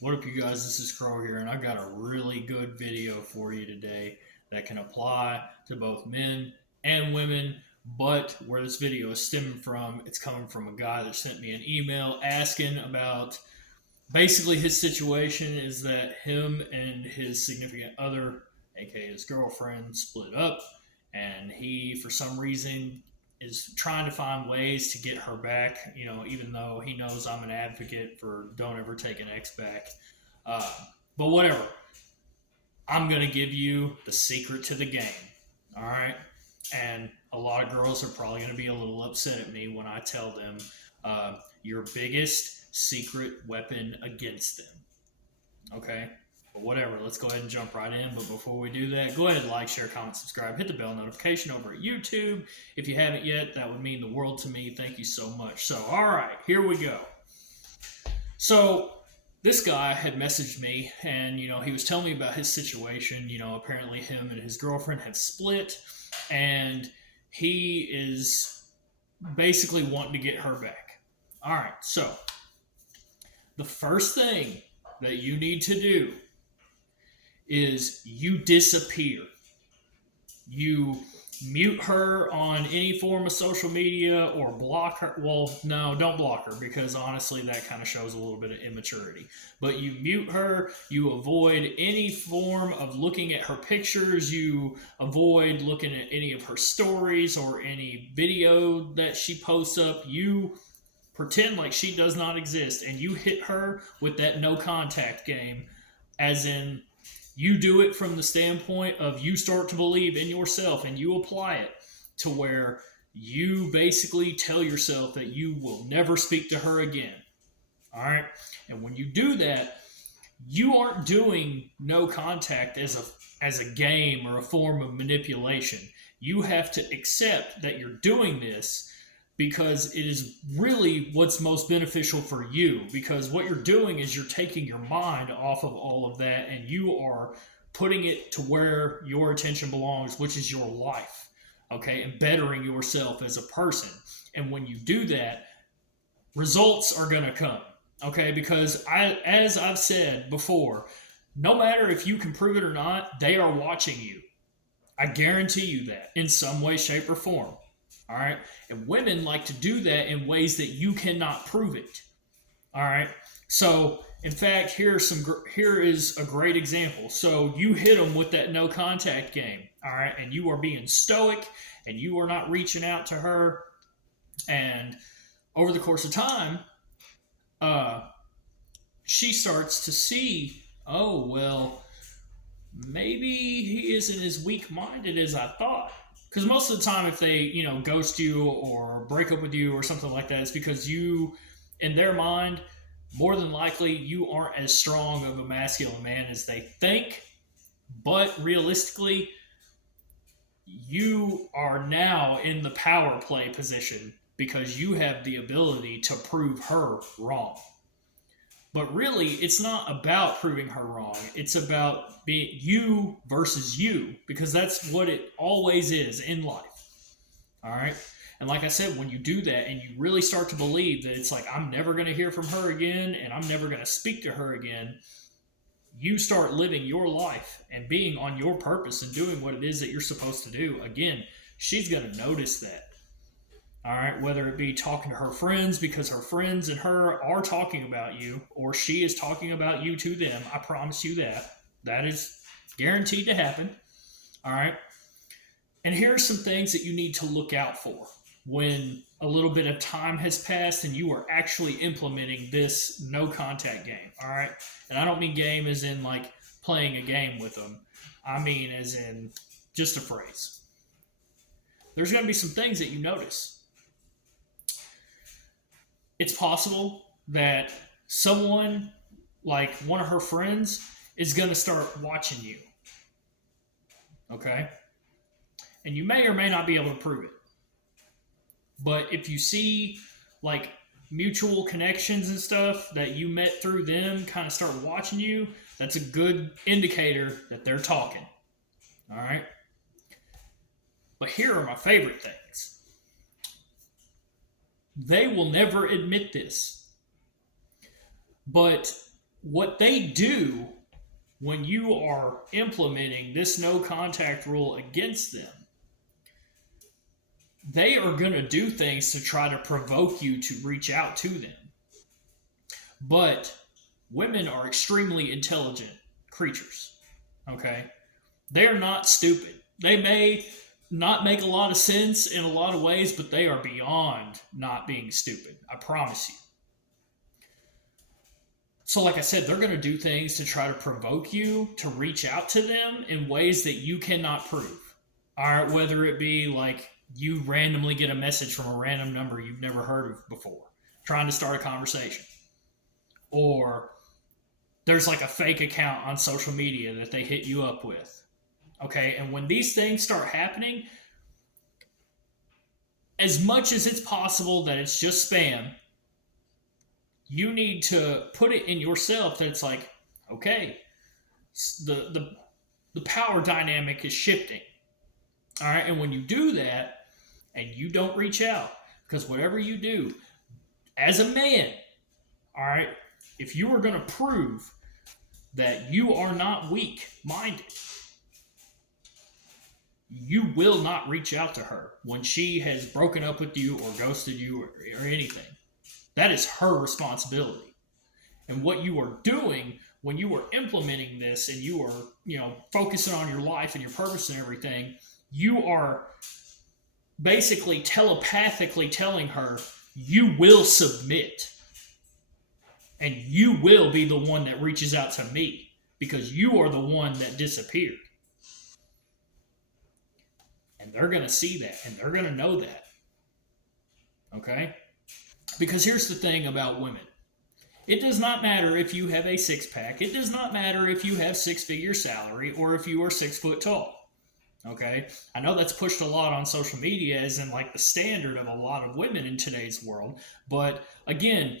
What up, you guys? This is Crow here, and I've got a really good video for you today that can apply to both men and women. But where this video is stemming from, it's coming from a guy that sent me an email asking about basically his situation is that him and his significant other, aka his girlfriend, split up, and he, for some reason, is trying to find ways to get her back. Even though he knows I'm an advocate for don't ever take an ex back. Uh, but whatever. I'm gonna give you the secret to the game. All right. And a lot of girls are probably gonna be a little upset at me when I tell them your biggest secret weapon against them. Okay. But whatever, let's go ahead and jump right in. But before we do that, go ahead and like, share, comment, subscribe, hit the bell notification over at YouTube. If you haven't yet, that would mean the world to me. Thank you so much. So, all right, here we go. So, this guy had messaged me and, he was telling me about his situation. Apparently him and his girlfriend have split and he is basically wanting to get her back. All right, so the first thing that you need to do is you disappear. You mute her on any form of social media or block her. Well, no, don't block her because honestly, that kind of shows a little bit of immaturity. But you mute her, you avoid any form of looking at her pictures, you avoid looking at any of her stories or any video that she posts up. You pretend like she does not exist and you hit her with that no contact game, as in you do it from the standpoint of you start to believe in yourself and you apply it to where you basically tell yourself that you will never speak to her again. All right. And when you do that, you aren't doing no contact as a game or a form of manipulation. You have to accept that you're doing this because it is really what's most beneficial for you. Because what you're doing is you're taking your mind off of all of that and you are putting it to where your attention belongs, which is your life, okay, and bettering yourself as a person. And when you do that, results are going to come, okay, because as I've said before, no matter if you can prove it or not, they are watching you. I guarantee you that in some way, shape, or form. All right. And women like to do that in ways that you cannot prove it. All right. So, in fact, here is a great example. So, you hit them with that no contact game. All right. And you are being stoic and you are not reaching out to her. And over the course of time, she starts to see, oh, well, maybe he isn't as weak minded as I thought. Because most of the time, if they, ghost you or break up with you or something like that, it's because you, in their mind, more than likely, you aren't as strong of a masculine man as they think. But realistically, you are now in the power play position because you have the ability to prove her wrong. But really, it's not about proving her wrong. It's about being you versus you, because that's what it always is in life. All right. And like I said, when you do that and you really start to believe that it's like, I'm never going to hear from her again and I'm never going to speak to her again, you start living your life and being on your purpose and doing what it is that you're supposed to do. Again, she's going to notice that. All right, whether it be talking to her friends because her friends and her are talking about you, or she is talking about you to them. I promise you that. That is guaranteed to happen. All right. And here are some things that you need to look out for when a little bit of time has passed and you are actually implementing this no contact game. All right. And I don't mean game as in like playing a game with them, I mean as in just a phrase. There's going to be some things that you notice. It's possible that someone, like one of her friends, is going to start watching you. Okay? And you may or may not be able to prove it. But if you see, like, mutual connections and stuff that you met through them kind of start watching you, that's a good indicator that they're talking. All right? But here are my favorite things. They will never admit this, but what they do when you are implementing this no contact rule against them, they are going to do things to try to provoke you to reach out to them. But women are extremely intelligent creatures. Okay? They're not stupid. They may not make a lot of sense in a lot of ways, but they are beyond not being stupid. I promise you. So, like I said, they're going to do things to try to provoke you to reach out to them in ways that you cannot prove. All right, whether it be like you randomly get a message from a random number you've never heard of before, trying to start a conversation, or there's like a fake account on social media that they hit you up with. Okay, and when these things start happening, as much as it's possible that it's just spam, you need to put it in yourself that it's like, okay, the power dynamic is shifting. All right, and when you do that and you don't reach out, because whatever you do as a man, all right, if you are going to prove that you are not weak minded, you will not reach out to her when she has broken up with you or ghosted you or anything. That is her responsibility. And what you are doing when you are implementing this and you are, focusing on your life and your purpose and everything, you are basically telepathically telling her you will submit and you will be the one that reaches out to me because you are the one that disappeared. And they're going to see that and they're going to know that. Okay? Because here's the thing about women. It does not matter if you have a six pack. It does not matter if you have 6-figure salary or if you are 6 foot tall. Okay? I know that's pushed a lot on social media as in like the standard of a lot of women in today's world. But again,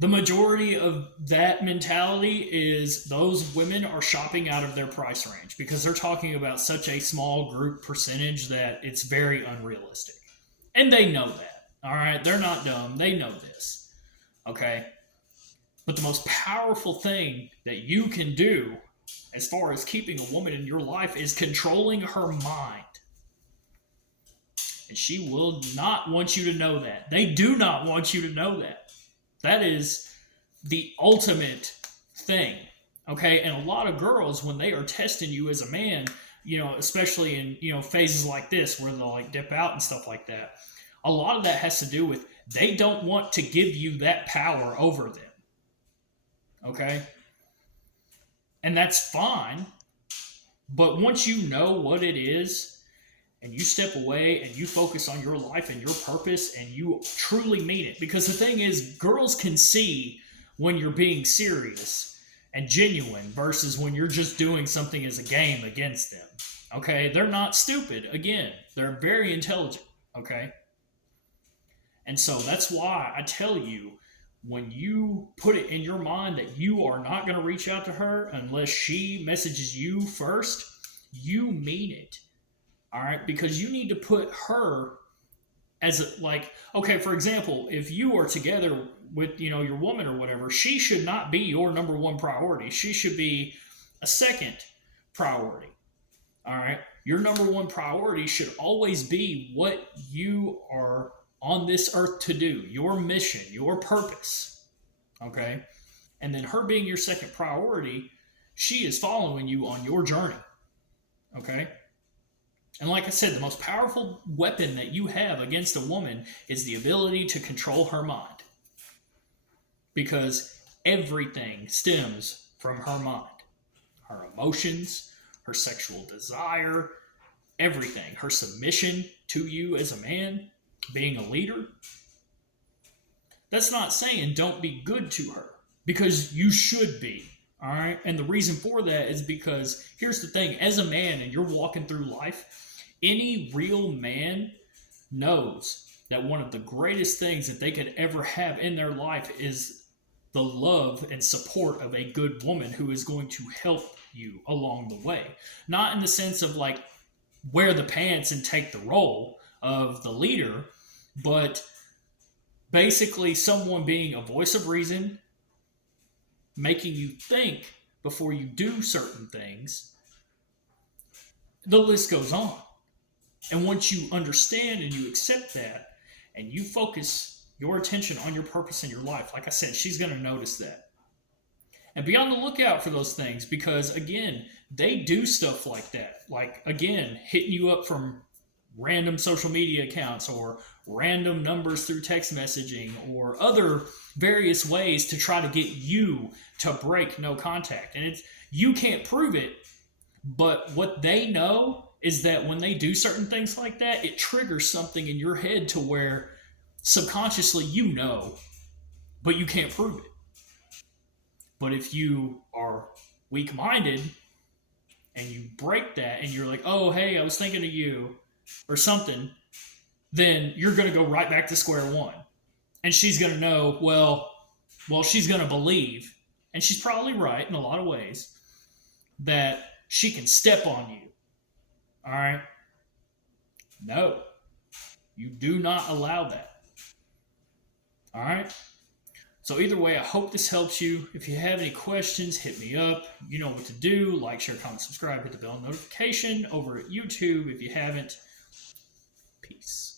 the majority of that mentality is those women are shopping out of their price range because they're talking about such a small group percentage that it's very unrealistic. And they know that. All right? They're not dumb. They know this. Okay? But the most powerful thing that you can do as far as keeping a woman in your life is controlling her mind. And she will not want you to know that. They do not want you to know that. That is the ultimate thing. Okay? And a lot of girls, when they are testing you as a man, especially in, phases like this where they'll like dip out and stuff like that, a lot of that has to do with they don't want to give you that power over them. Okay? And that's fine. But once you know what it is, and you step away and you focus on your life and your purpose and you truly mean it. Because the thing is, girls can see when you're being serious and genuine versus when you're just doing something as a game against them. Okay? They're not stupid. Again, they're very intelligent. Okay? And so that's why I tell you, when you put it in your mind that you are not going to reach out to her unless she messages you first, you mean it. All right? Because you need to put her as okay, for example, if you are together with, your woman or whatever, she should not be your number one priority. She should be a second priority. All right? Your number one priority should always be what you are on this earth to do, your mission, your purpose. Okay? And then her being your second priority, she is following you on your journey. Okay? And like I said, the most powerful weapon that you have against a woman is the ability to control her mind. Because everything stems from her mind. Her emotions, her sexual desire, everything. Her submission to you as a man, being a leader. That's not saying don't be good to her. Because you should be. All right? And the reason for that is because, here's the thing. As a man and you're walking through life, any real man knows that one of the greatest things that they could ever have in their life is the love and support of a good woman who is going to help you along the way. Not in the sense of like wear the pants and take the role of the leader, but basically someone being a voice of reason, making you think before you do certain things. The list goes on. And once you understand and you accept that and you focus your attention on your purpose in your life, like I said, she's going to notice that. And be on the lookout for those things because, again, they do stuff like that. Like, again, hitting you up from random social media accounts or random numbers through text messaging or other various ways to try to get you to break no contact. And you can't prove it, but what they know is that when they do certain things like that, it triggers something in your head to where subconsciously you know, but you can't prove it. But if you are weak minded and you break that and you're like, oh, hey, I was thinking of you or something, then you're going to go right back to square one. And she's going to know, well, she's going to believe, and she's probably right in a lot of ways, that she can step on you. All right? No, you do not allow that. All right? So either way, I hope this helps you. If you have any questions, hit me up. You know what to do. Like, share, comment, subscribe, hit the bell notification over at YouTube if you haven't. Peace.